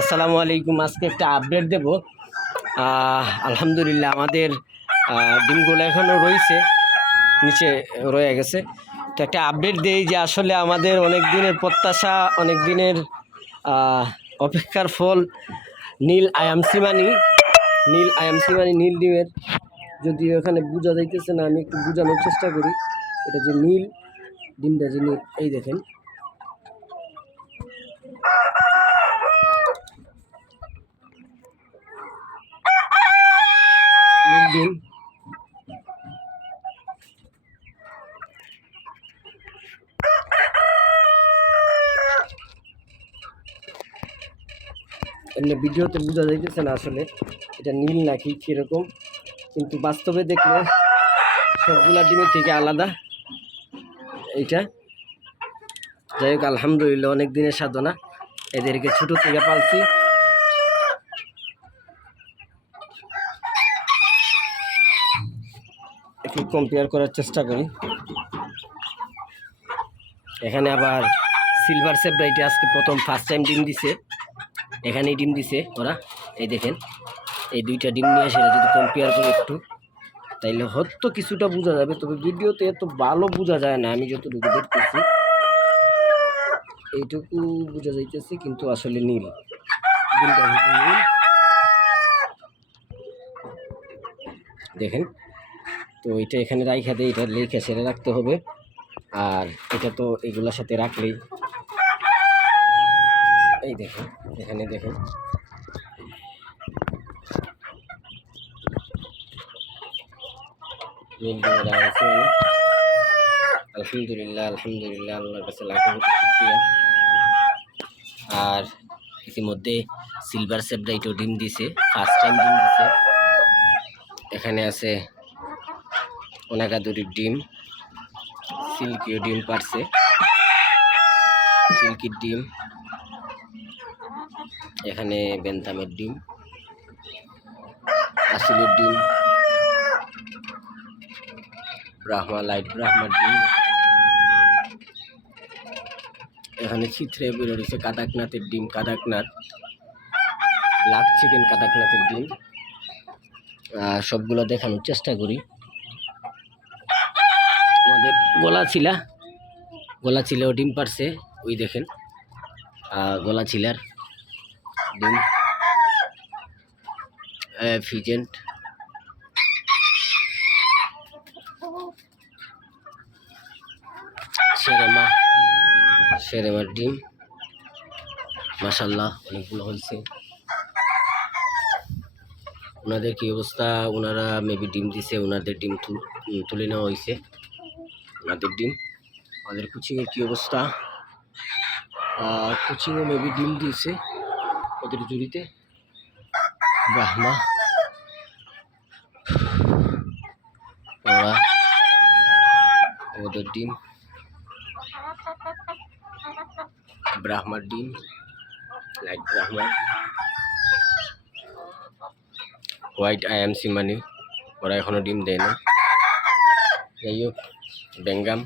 আসসালামু আলাইকুম। আজকে একটা আপডেট দেব। আলহামদুলিল্লাহ আমাদের ডিমগুলো এখনও রয়েছে, নিচে রয়ে গেছে। তো একটা আপডেট দেই যে আসলে আমাদের অনেক দিনের প্রত্যাশা, অনেক দিনের অপেক্ষার ফল নীল আয়াম সিমানি, নীল আয়াম সিমানি নীল ডিমের। যদি এখানে বোঝা যাইতেছে না, আমি একটু বোঝানোর চেষ্টা করি। এটা যে নীল ডিমটা যে নীল, এই দেখেন। ডিম এমনি ভিডিওতে বোঝা যাইতেছে না আসলে এটা নীল নাকি কীরকম, কিন্তু বাস্তবে দেখলে সবগুলা ডিমের থেকে আলাদা এইটা। যাই হোক, আলহামদুলিল্লাহ, অনেক দিনের সাধনা। এদেরকে ছোটো থেকে পালছি। একটু কম্পেয়ার করার চেষ্টা করি। এখানে আবার সিলভার সেব্রাইটে আজকে প্রথম ফার্স্ট টাইম ডিম দিছে। এখানেই ডিম দিছে ওরা। এই দেখেন, এই দুইটা ডিম নিয়ে সেটা যদি কম্পেয়ার করি একটু, তাইলে হয়তো কিছুটা বোঝা যাবে। তবে ভিডিওতে এত ভালো বোঝা যায় না, আমি যতটুকু দেখতেছি। এইটুকু বোঝা যাইতেছে, কিন্তু আসলে নীল। দেখেন তো এটা এখানে রাইখা দিয়ে এটা লেখা সেরে রাখতে হবে। আর এটা তো এগুলোর সাথে রাখলেই। এই দেখেন এখানে দেখেন। আলহামদুলিল্লাহ আলহামদুলিল্লাহ, আল্লাহর কাছে আর ইতিমধ্যে সিলভার সেব্রাইটও ডিম দিছে ফার্স্ট টাইম ডিম দিছে। এখানে আছে অনাকাদুরির ডিম, সিল্কিও ডিম পারছে। সিল্কির ডিম, এখানে বেন্তামের ডিম আসিলের ডিম, ব্রাহ্মা লাইট ব্রাহ্মার ডিম। এখানে চিত্রে বেরো রয়েছে কাদাকনাথের ডিম, কাদাকনাথ ব্ল্যাক চিকেন কাদাকনাথের ডিম। সবগুলো দেখানোর চেষ্টা করি। আমাদের গলা ছিলা। গলা ছিলেও ডিম পারছে, ওই দেখেন। গলা ছিলার ডিম। ফিজেন্ট। সেরেমা, সেরেমার ডিম। মাসাল্লাহ অনেকগুলো হয়েছে। ওনাদের কি অবস্থা? ওনারা মেবি ডিম দিছে, ওনাদের ডিম তুলে নেওয়া হয়েছে। ওনাদের ডিম। আমাদের কোচিংয়ের কী অবস্থা? কোচিংয়ে মেবি ডিম দিয়েছে ওদের জুড়িতে। ব্রাহ্মা ওদের ডিম। ব্রাহ্মার ডিম। লাইট ব্রাহ্মার। হোয়াইট আই আইএমসি মানে ওরা এখনও ডিম দেয় না যাই হোক। বেঙ্গাম।